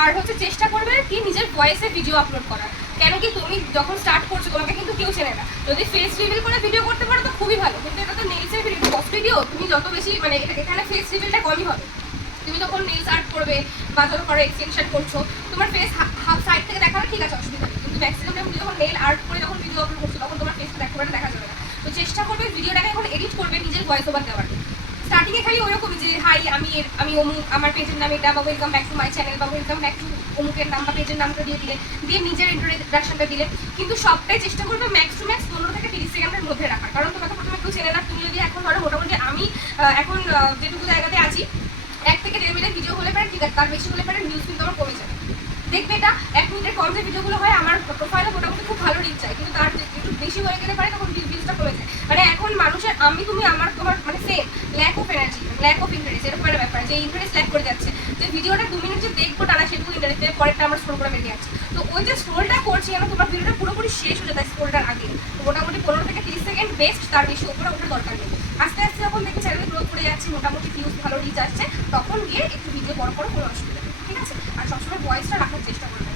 আর হচ্ছে চেষ্টা করবে কি নিজের ভয়েসে ভিডিও আপলোড করার। কেন কি তুমি যখন স্টার্ট করছো তোমাকে কিন্তু কেউ চেনে না, যদি ফেস রিভিল করে ভিডিও করতে পারো তো খুবই ভালো, কিন্তু এটা তো নেলসের ভিডিও, তুমি যত বেশি মানে এখানে ফেস রিভিলটা কমই হবে। তুমি যখন নেলস আর্ট করবে বা যত করো এক্সটেনশন করছো, তোমার ফেস হাফ সাইড থেকে দেখানো ঠিক আছে, অসুবিধা নেই, কিন্তু ম্যাক্সিমাম তুমি যখন নেল আর্ট করে যখন ভিডিও আপলোড করছো তখন তোমার ফেসটা একেবারে দেখা যাবে না। তো চেষ্টা করবে ভিডিওটাকে এখন এডিট করবে নিজের ভয়েস ওভার দেওয়ার। স্টার্টিংয়ে খালি ওরকমই যে হাই আমি অমুক, আমার পেজের নাম এটা, বা welcome back to my channel, বা ওয়েলকাম ব্যাক টু অমুকের নাম বা পেজের নামটা দিয়ে দিলে, দিয়ে নিজের ইন্ট্রোডাকশনটা দিলে, কিন্তু সবটাই চেষ্টা করবে ম্যাক্স টু ম্যাক্স 15 থেকে 30 সেকেন্ডের মধ্যে রাখার। কারণ তোমাকে প্রথমে কেউ চেনে না, তুমি যদি এখন ধরো মোটামুটি আমি এখন যেটুকু জায়গাতে আছি 1 থেকে 1.5 মিনিট ভিডিও হলে পারে ঠিক আছে, তার বেশি হলে পারে ভিউজ কিন্তু আমার কমে যাবে। দেখবে এটা 1 মিনিটের কম যে ভিডিওগুলো হয় আমার প্রোফাইলে মোটামুটি খুব ভালো রিচ চাই, কিন্তু তার একটু বেশি হয়ে গেলে পারে তখন ভিউজটা কমে যায়। মানে এখন মানুষের আমি তুমি আমার তোমার মানে same lack of energy, lack of interest, এরকম একটা ব্যাপার যে ইন্টারেস্ট ল্যাক করে যাচ্ছে, যে ভিডিওটা 2 মিনিট যে দেখবো টানা সেটুকু ইন্টারেস্টে পরেরটা আমার স্ক্রোল করে বেরিয়ে যাচ্ছে। তো ওই যে স্ক্রোলটা করছি যেন তোমার ভিডিওটা পুরোপুরি শেষ হয়ে যায় স্ক্রোলটার আগে, তো মোটামুটি 15 থেকে 30 সেকেন্ড বেস্ট, তার বেশি উপরে ওঠার দরকার নেই। আস্তে আস্তে যখন দেখি চ্যানেলে গ্রোথ করে যাচ্ছে, মোটামুটি ভিউজ ভালো রিচ আসছে, তখন গিয়ে একটু ভিডিও বড় কোনো অসুবিধা নেই, ঠিক আছে। আর সবসময় ভয়েসটা রাখার চেষ্টা করবে।